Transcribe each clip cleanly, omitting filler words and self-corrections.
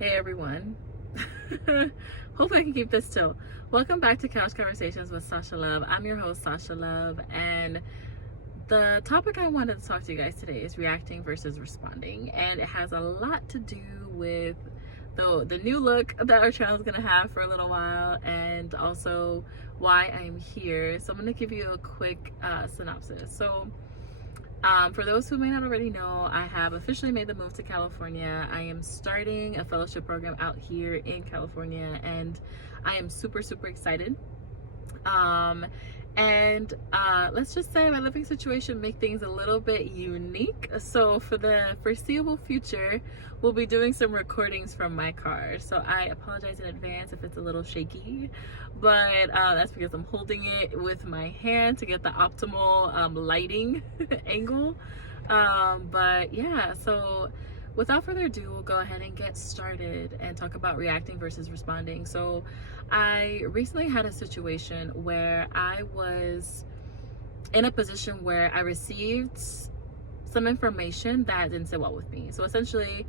Hey everyone. Hopefully I can keep this chill. Welcome back to Couch Conversations with Sasha Love. I'm your host, Sasha Love, and the topic I wanted to talk to you guys today is reacting versus responding, and it has a lot to do with the new look that our channel is going to have for a little while, and also why I'm here. So I'm going to give you a quick synopsis. For those who may not already know, I have officially made the move to California. I am starting a fellowship program out here in California, and I am super, super excited. Let's just say my living situation make things a little bit unique. So for the foreseeable future, we'll be doing some recordings from my car. So I apologize in advance if it's a little shaky, but that's because I'm holding it with my hand to get the optimal lighting angle. But yeah, so without further ado, we'll go ahead and get started and talk about reacting versus responding. So I recently had a situation where I was in a position where I received some information that didn't sit well with me. So essentially,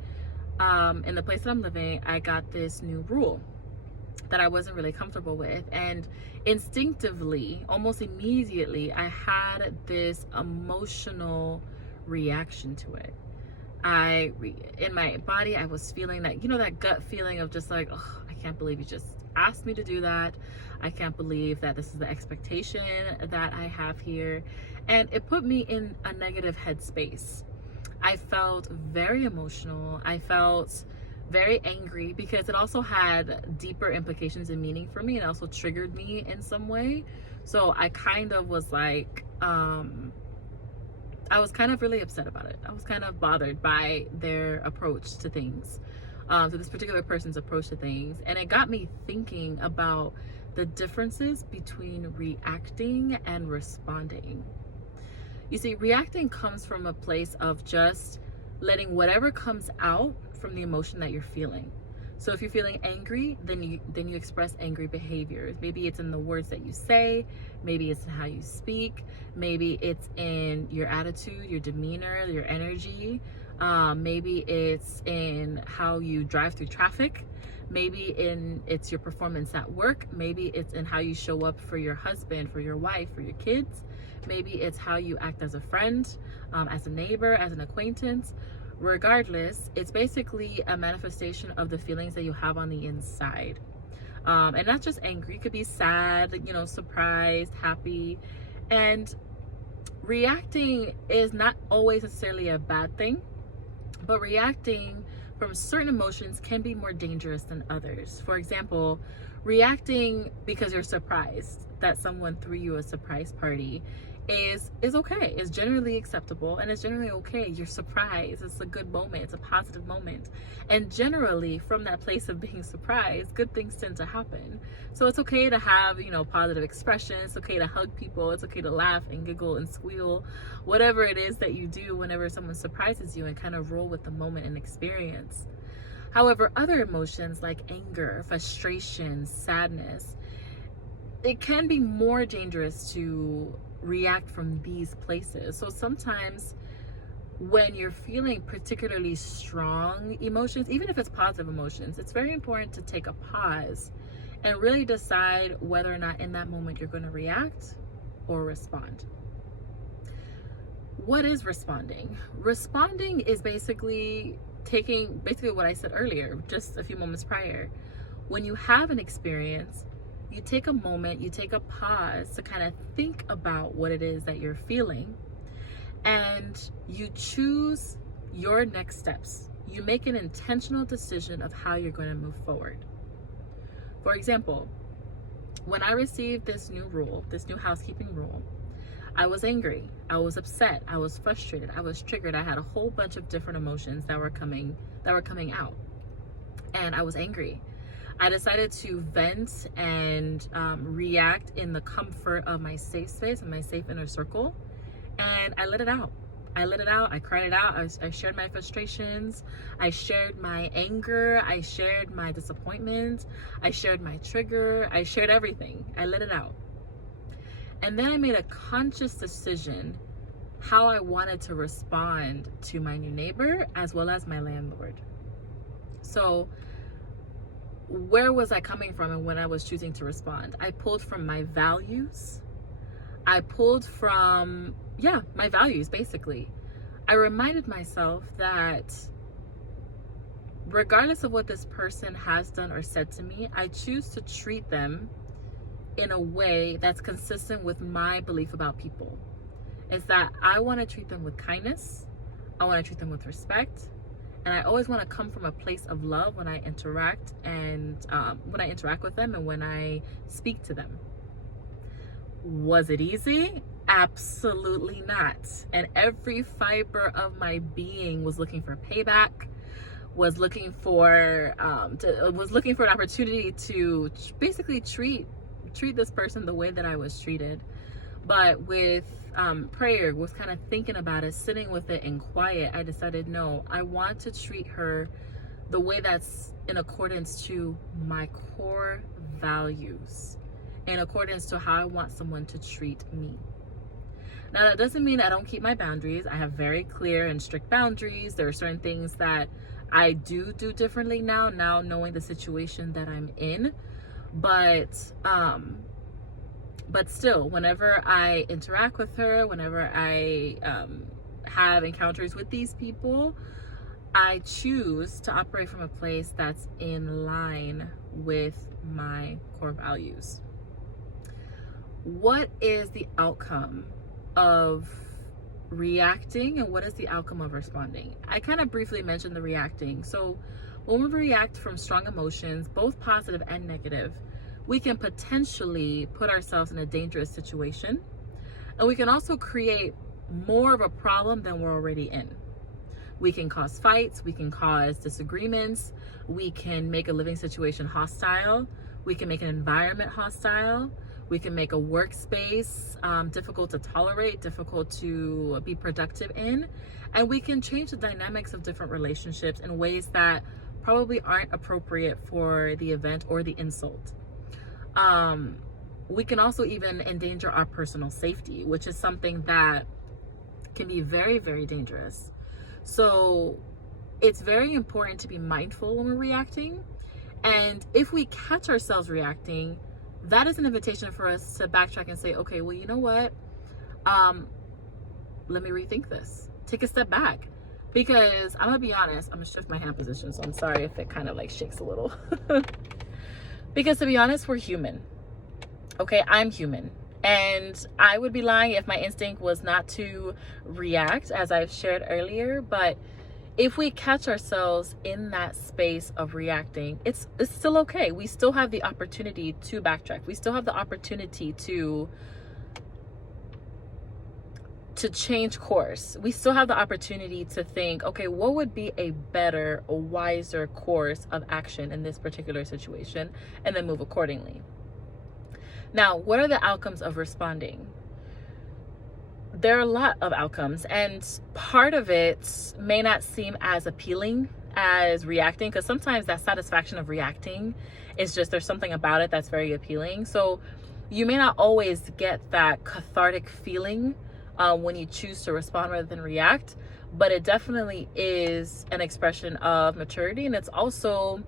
in the place that I'm living, I got this new rule that I wasn't really comfortable with, and instinctively, almost immediately, I had this emotional reaction to it. In my body, I was feeling that, that gut feeling of just like, oh, I can't believe you just asked me to do that. I can't believe that this is the expectation that I have here. And it put me in a negative headspace. I felt very emotional. I felt very angry because it also had deeper implications and meaning for me, and also triggered me in some way. So I kind of was like, I was kind of really upset about it. I was kind of bothered by their approach to things, to this particular person's approach to things. And it got me thinking about the differences between reacting and responding. You see, reacting comes from a place of just letting whatever comes out from the emotion that you're feeling. So if you're feeling angry, then you express angry behaviors. Maybe it's in the words that you say, maybe it's in how you speak, maybe it's in your attitude, your demeanor, your energy. Maybe it's in how you drive through traffic. Maybe it's your performance at work. Maybe it's in how you show up for your husband, for your wife, for your kids. Maybe it's how you act as a friend, as a neighbor, as an acquaintance. Regardless, it's basically a manifestation of the feelings that you have on the inside. And not just angry, it could be sad, surprised, happy. And reacting is not always necessarily a bad thing, but reacting from certain emotions can be more dangerous than others. For example, reacting because you're surprised that someone threw you a surprise party is okay. It's generally acceptable, and it's generally okay. You're surprised. It's a good moment. It's a positive moment. And generally, from that place of being surprised, good things tend to happen. So it's okay to have, positive expressions. It's okay to hug people. It's okay to laugh and giggle and squeal, whatever it is that you do whenever someone surprises you, and kind of roll with the moment and experience. However, other emotions like anger, frustration, sadness, it can be more dangerous to react from these places. So sometimes when you're feeling particularly strong emotions, even if it's positive emotions, it's very important to take a pause and really decide whether or not in that moment you're going to react or respond. What is responding? Responding is basically taking what I said earlier, just a few moments prior. When you have an experience, you take a moment, you take a pause to kind of think about what it is that you're feeling, and you choose your next steps. You make an intentional decision of how you're going to move forward. For example, when I received this new housekeeping rule, I was angry, I was upset, I was frustrated, I was triggered. I had a whole bunch of different emotions that were coming out, and I was angry. I decided to vent and react in the comfort of my safe space and my safe inner circle. And I let it out. I cried it out. I shared my frustrations. I shared my anger. I shared my disappointment. I shared my trigger. I shared everything. I let it out. And then I made a conscious decision how I wanted to respond to my new neighbor as well as my landlord. So where was I coming from and when I was choosing to respond? I pulled from my values. I pulled from, my values, basically. I reminded myself that regardless of what this person has done or said to me, I choose to treat them in a way that's consistent with my belief about people. Is that I want to treat them with kindness. I want to treat them with respect. And I always want to come from a place of love when I interact with them and when I speak to them. Was it easy? Absolutely not. And every fiber of my being was looking for payback, was looking for an opportunity to basically treat this person the way that I was treated. But with prayer, was kind of thinking about it, sitting with it in quiet, I decided, no, I want to treat her the way that's in accordance to my core values, in accordance to how I want someone to treat me. Now, that doesn't mean I don't keep my boundaries. I have very clear and strict boundaries. There are certain things that I do differently now knowing the situation that I'm in. But still, whenever I interact with her, whenever I have encounters with these people, I choose to operate from a place that's in line with my core values. What is the outcome of reacting and what is the outcome of responding? I kind of briefly mentioned the reacting. So when we react from strong emotions, both positive and negative, we can potentially put ourselves in a dangerous situation. And we can also create more of a problem than we're already in. We can cause fights, we can cause disagreements, we can make a living situation hostile, we can make an environment hostile, we can make a workspace difficult to tolerate, difficult to be productive in, and we can change the dynamics of different relationships in ways that probably aren't appropriate for the event or the insult. We can also even endanger our personal safety, which is something that can be very, very dangerous. So it's very important to be mindful when we're reacting. And if we catch ourselves reacting, that is an invitation for us to backtrack and say, okay, well, you know what? Let me rethink this. Take a step back. Because I'm going to be honest, I'm going to shift my hand position. So I'm sorry if it kind of like shakes a little. Because to be honest, we're human. Okay, I'm human. And I would be lying if my instinct was not to react, as I've shared earlier. But if we catch ourselves in that space of reacting, it's still okay. We still have the opportunity to backtrack. We still have the opportunity to change course. We still have the opportunity to think, okay, what would be a better, a wiser course of action in this particular situation, and then move accordingly. Now, what are the outcomes of responding? There are a lot of outcomes, and part of it may not seem as appealing as reacting, because sometimes that satisfaction of reacting is just, there's something about it that's very appealing. So you may not always get that cathartic feeling when you choose to respond rather than react, but it definitely is an expression of maturity, and it's also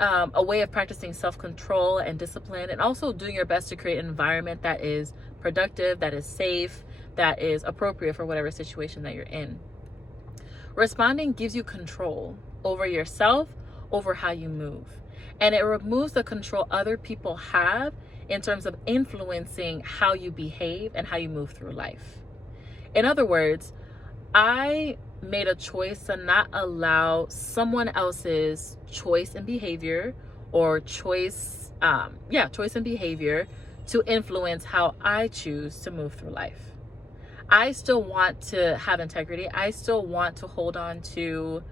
a way of practicing self-control and discipline, and also doing your best to create an environment that is productive, that is safe, that is appropriate for whatever situation that you're in. Responding gives you control over yourself, over how you move, and it removes the control other people have in terms of influencing how you behave and how you move through life. In other words, I made a choice to not allow someone else's choice and behavior or choice and behavior to influence how I choose to move through life. I still want to have integrity. I still want to hold on to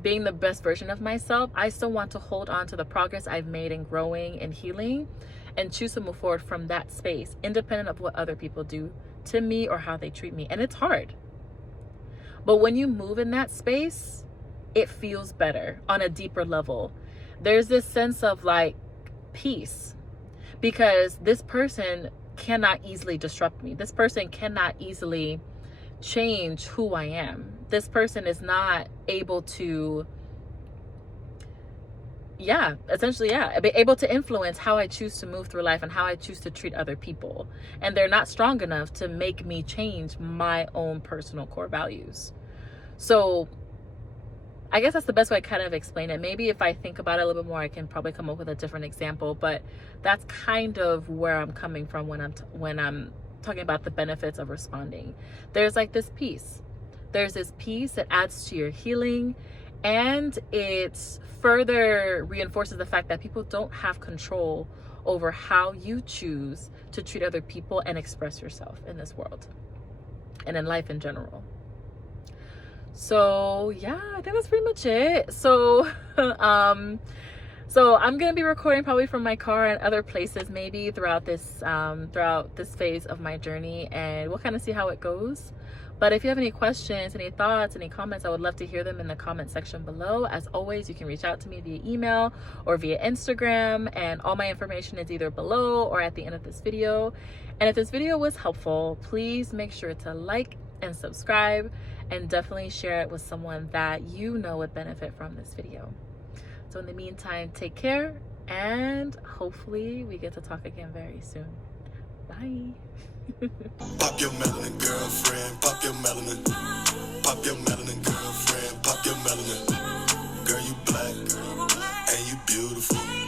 being the best version of myself. I still want to hold on to the progress I've made in growing and healing, and choose to move forward from that space, independent of what other people do to me or how they treat me. And it's hard. But when you move in that space, it feels better on a deeper level. There's this sense of like peace, because this person cannot easily disrupt me. This person cannot easily change who I am. This person is not able to yeah, essentially, yeah, be able to influence how I choose to move through life and how I choose to treat other people. And they're not strong enough to make me change my own personal core values. So I guess that's the best way to kind of explain it. Maybe if I think about it a little bit more, I can probably come up with a different example, but that's kind of where I'm coming from when I'm talking about the benefits of responding. There's like this peace. There's this peace that adds to your healing, and it further reinforces the fact that people don't have control over how you choose to treat other people and express yourself in this world and in life in general. So yeah, I think that's pretty much it. So so I'm gonna be recording probably from my car and other places maybe throughout this phase of my journey, and we'll kind of see how it goes. But if you have any questions, any thoughts, any comments, I would love to hear them in the comment section below. As always, you can reach out to me via email or via Instagram, and all my information is either below or at the end of this video. And if this video was helpful, please make sure to like and subscribe, and definitely share it with someone that you know would benefit from this video. So in the meantime, take care, and hopefully we get to talk again very soon. Bye. Pop your melanin, girlfriend, pop your melanin. Pop your melanin, girlfriend, pop your melanin. Girl, you black, and you beautiful.